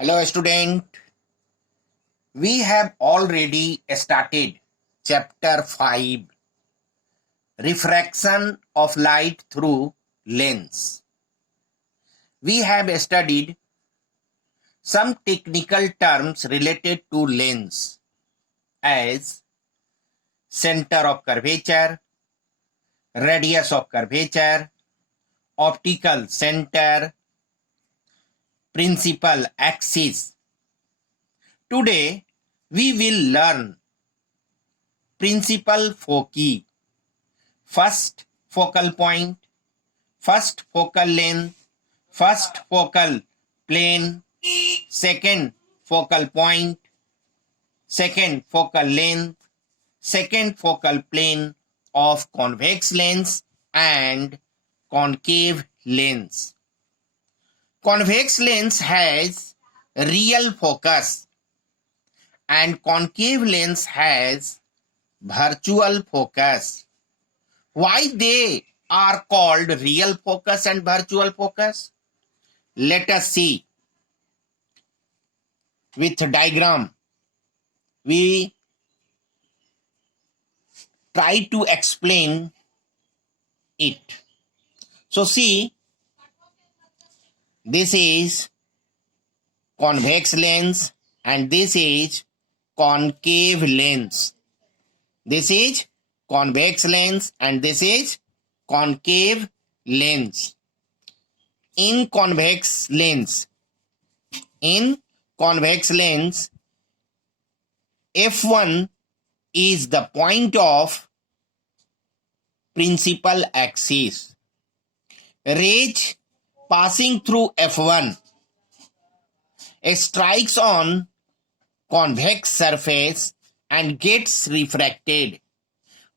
Hello student, we have already started chapter 5, Refraction of Light Through Lens. We have studied some technical terms related to lens as center of curvature, radius of curvature, optical center, principal axis. Today we will learn principal foci, first focal point, first focal length, first focal plane, second focal point, second focal length, second focal plane of convex lens and concave lens. Convex lens has real focus and concave lens has virtual focus. Why they are called real focus and virtual focus? Let us see with diagram. We try to explain it. So see, this is convex lens and this is concave lens. This is convex lens and this is concave lens. In convex lens, F1 is the point of principal axis. Rays passing through F1 strikes on convex surface and gets refracted.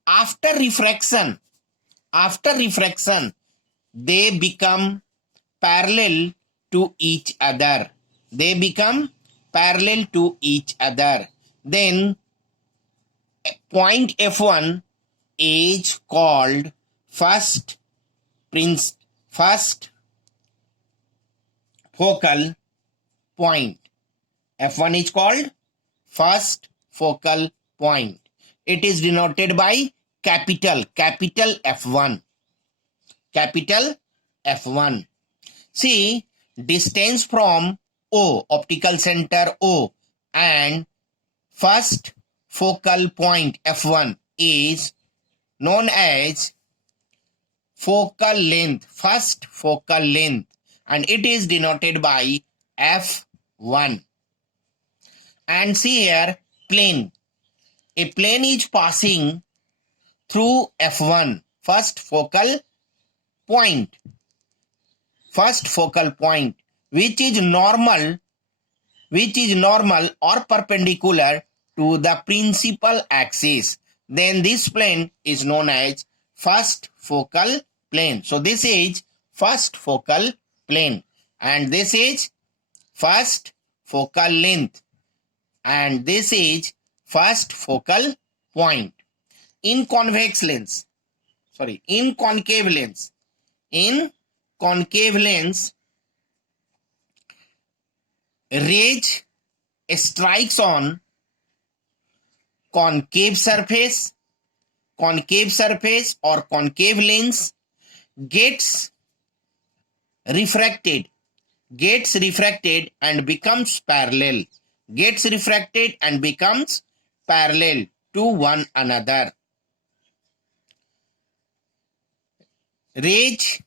After refraction, they become parallel to each other. Then point F1 is called first focal point. F1 is called first focal point. It is denoted by capital F1. Capital F1. See, distance from O, optical center O, and first focal point F1 is known as focal length, first focal length, and it is denoted by F1. And see here, plane. A plane is passing through F1, first focal point, which is normal or perpendicular to the principal axis. Then this plane is known as first focal plane. So this is first focal plane and this is first focal length and this is first focal point. In concave lens, rays strikes on concave surface or concave lens, gets refracted and becomes parallel. To one another. Rays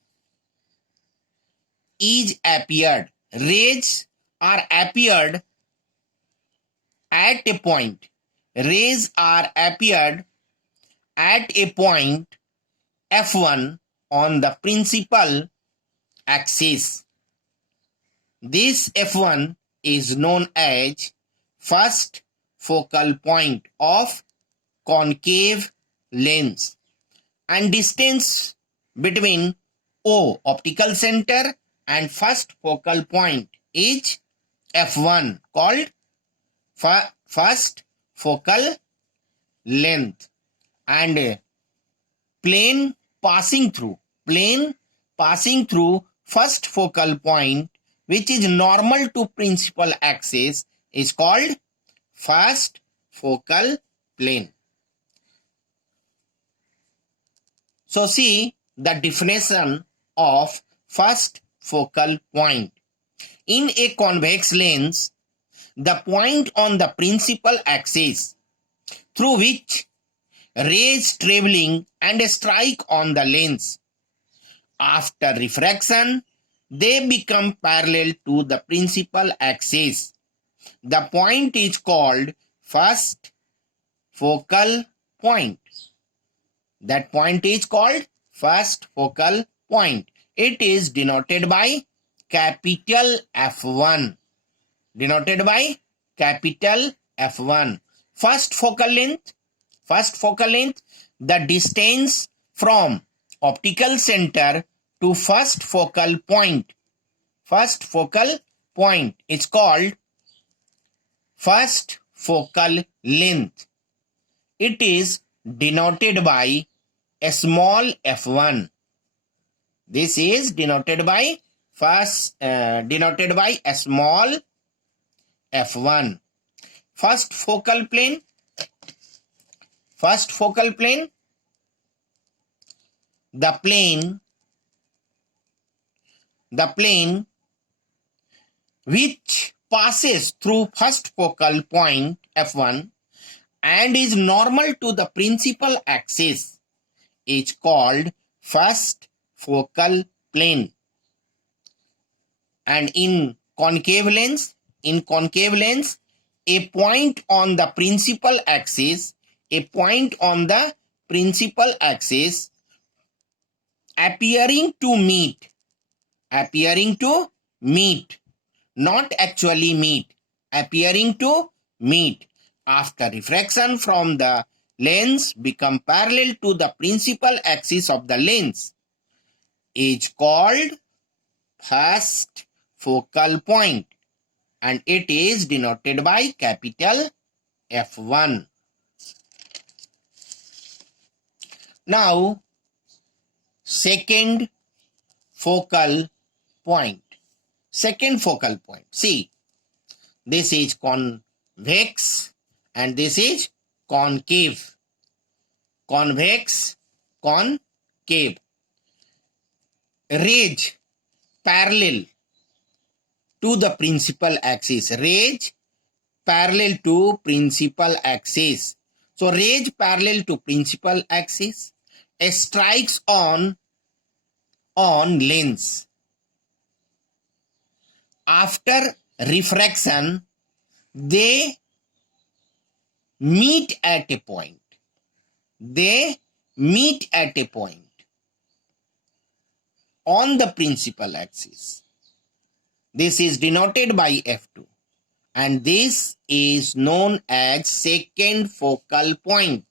are appeared at a point. F1 on the principal axis. This F1 is known as first focal point of concave lens, and distance between O, optical center, and first focal point is F1, called first focal length. And plane passing through first focal point which is normal to principal axis is called first focal plane. So see the definition of first focal point. In a convex lens, the point on the principal axis through which rays traveling and strike on the lens. After refraction, they become parallel to the principal axis. The point is called first focal point. That point is called first focal point. It is denoted by capital F1. Denoted by capital F1. First focal length, the distance from optical center to first focal point. First focal point is called first focal length. It is denoted by a small f1. This is denoted by a small f1. First focal plane. The plane which passes through first focal point f1 and is normal to the principal axis is called first focal plane. And in concave lens, a point on the principal axis, appearing to meet, not actually meet, appearing to meet, after refraction from the lens become parallel to the principal axis of the lens, is called first focal point, and it is denoted by capital F1. Now, second focal point. See, this is convex and this is concave. Convex, concave. Rays parallel to the principal axis. Rays parallel to principal axis. So rays parallel to principal axis strikes on lens. After refraction, they meet at a point. On the principal axis. This is denoted by F2. And this is known as second focal point.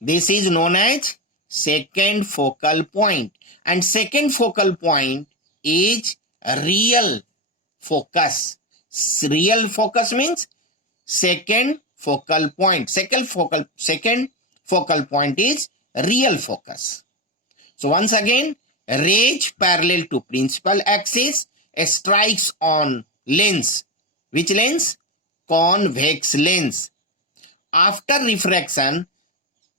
This is known as second focal point. And second focal point is real focus. Real focus means second focal point. Second focal point is real focus. So once again, rays parallel to principal axis strikes on lens. Which lens? Convex lens. After refraction,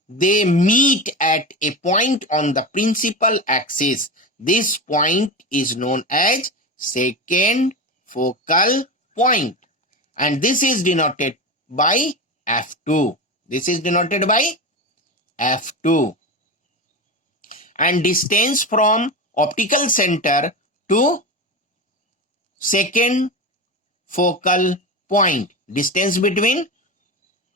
they meet at a point on the principal axis. This point is known as second focal point. And this is denoted by F2. And distance from optical center to second focal point. Distance between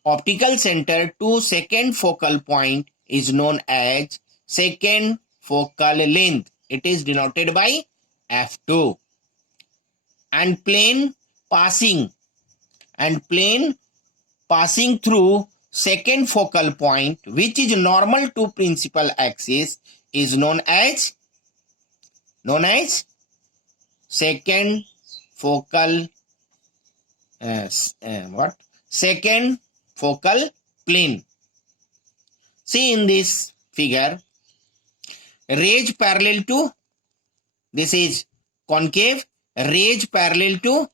optical center to second focal point is known as second focal length. It is denoted by F2. And plane passing through second focal point, which is normal to principal axis, is known as second focal second focal plane. See in this figure, rays parallel to, this is concave, rays parallel to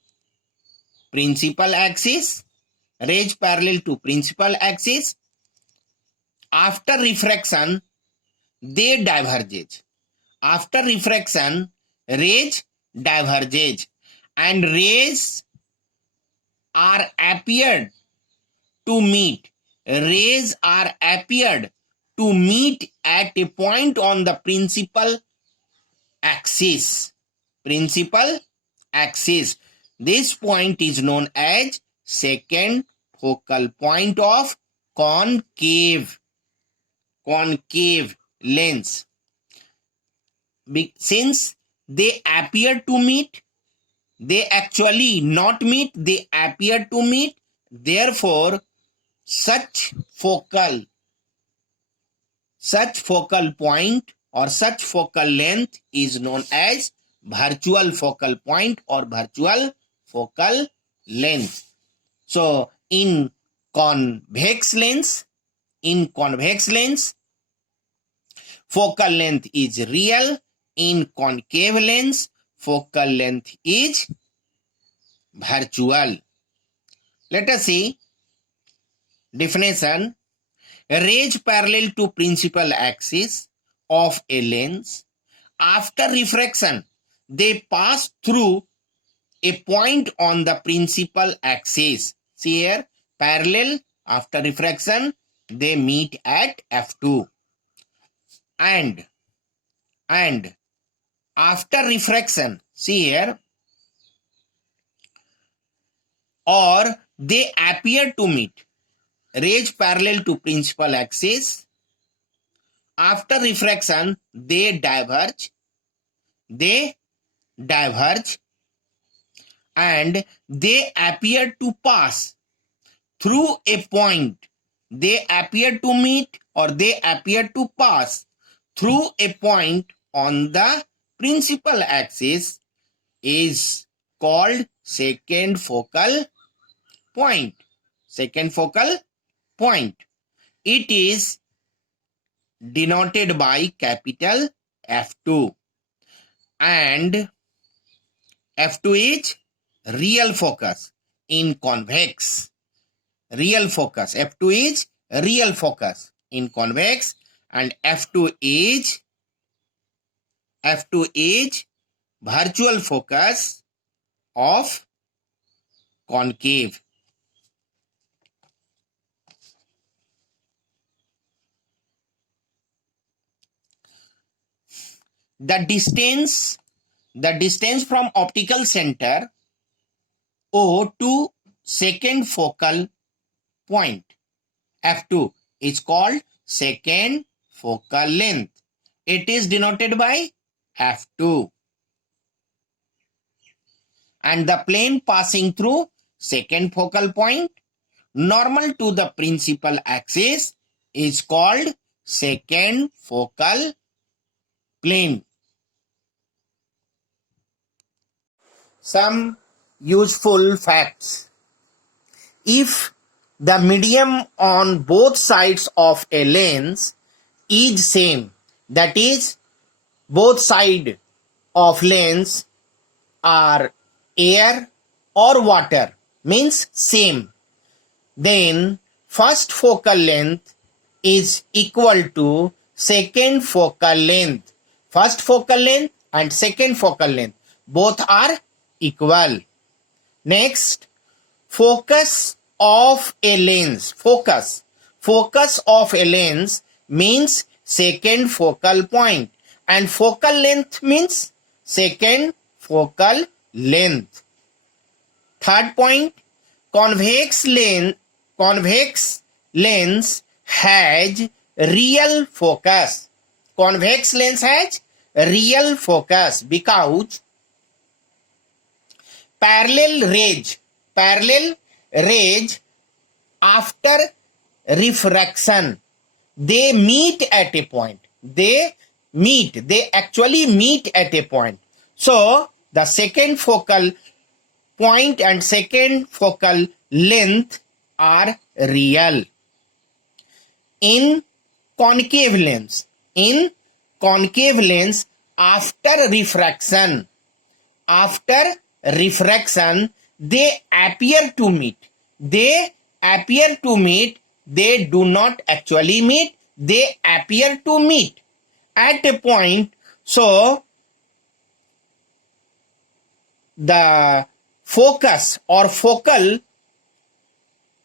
principal axis, rays parallel to principal axis. After refraction, they diverge. After refraction, rays diverge, and rays are appeared to meet. Rays are appeared to meet at a point on the principal axis. Principal axis. This point is known as second focal point of concave lens. Since they appear to meet, they actually not meet, they appear to meet. Therefore, such focal point or such focal length is known as virtual focal point or virtual focal length. So, in convex lens, focal length is real. In concave lens, focal length is virtual. Let us see definition. Rays parallel to principal axis of a lens. After refraction, they pass through a point on the principal axis. See here, parallel. After refraction, they meet at f2. And after refraction, see here, or they appear to meet. Rays parallel to principal axis. After refraction, they diverge, and they appear to pass through a point. They appear to meet or they appear to pass through a point on the principal axis is called second focal point. Second focal point. It is denoted by capital F2, and F2 is real focus in convex. Real focus. F2 is real focus in convex, and F2 is virtual focus of concave. The distance from optical center O to second focal point F2 is called second focal length. It is denoted by F2. And the plane passing through second focal point normal to the principal axis is called second focal plane. Some useful facts. If the medium on both sides of a lens is same, that is, both sides of lens are air or water, means same, then first focal length is equal to second focal length. First focal length and second focal length both are equal. Next, focus of a lens. Focus of a lens means second focal point, and focal length means second focal length. Third point, convex lens has real focus. Convex lens has real focus because parallel rays after refraction, they meet at a point. They actually meet at a point. So the second focal point and second focal length are real. In concave lens, after refraction, after refraction, they appear to meet. They appear to meet. They do not actually meet. They appear to meet at a point. So, the focus or focal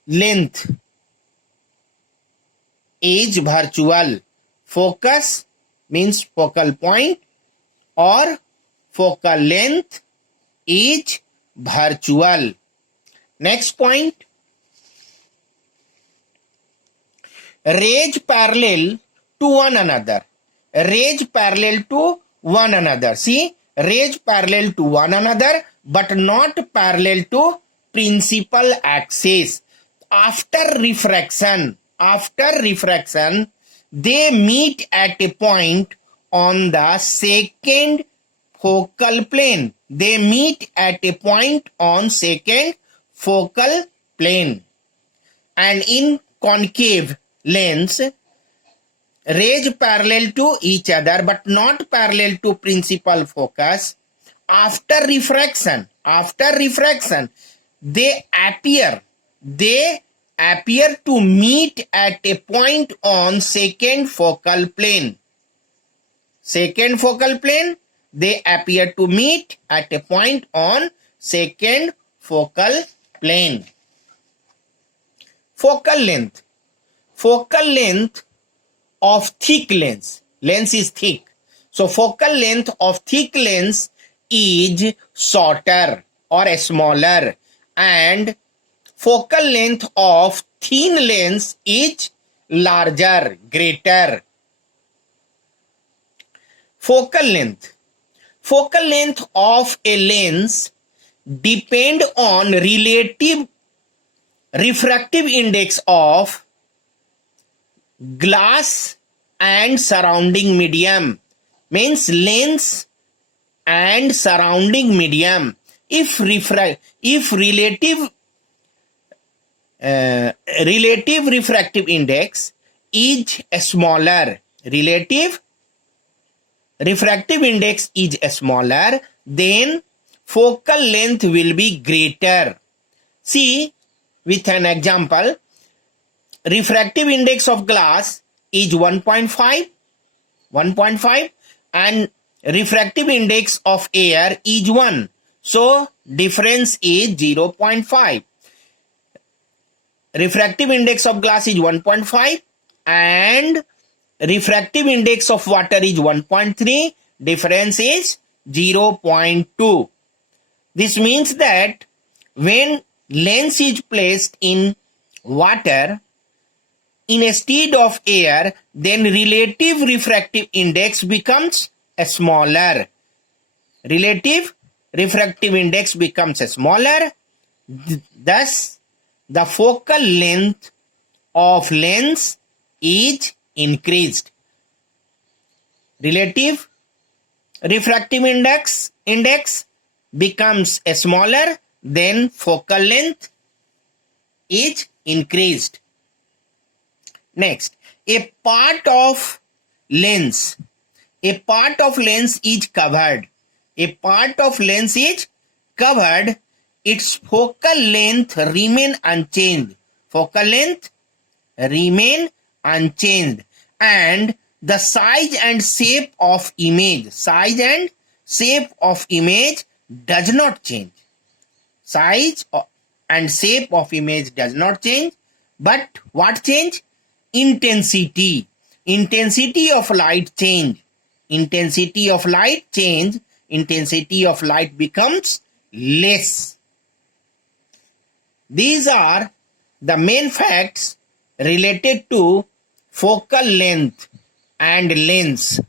length is virtual. Focus means focal point or focal length is virtual. Next point, rays parallel to one another. Rays parallel to one another. See, rays parallel to one another but not parallel to principal axis. After refraction, they meet at a point on the second focal plane. They meet at a point on second focal plane. And in concave lens, rays parallel to each other but not parallel to principal focus. After refraction, they appear to meet at a point on second focal plane. Second focal plane, they appear to meet at a point on second focal plane. Focal length of thick lens. Lens is thick. So focal length of thick lens is shorter or smaller, and focal length of thin lens is larger, greater. Focal length of a lens depend on relative refractive index of glass and surrounding medium. Means lens and surrounding medium. If relative refractive index is smaller, relative refractive index is smaller, then focal length will be greater. See with an example, refractive index of glass is 1.5 and refractive index of air is 1. So difference is 0.5. Refractive index of glass is 1.5 and refractive index of water is 1.3. Difference is 0.2. This means that when lens is placed in water instead of air, then relative refractive index becomes smaller. Relative refractive index becomes smaller. Thus, the focal length of lens is increased. Relative refractive index becomes smaller, then focal length is increased. Next, a part of lens is covered. A part of lens is covered. Its focal length remain unchanged. Focal length remain unchanged, and the size and shape of image does not change. Size and shape of image does not change, but what change? Intensity of light change. Intensity of light becomes less. These are the main facts related to focal length and lens.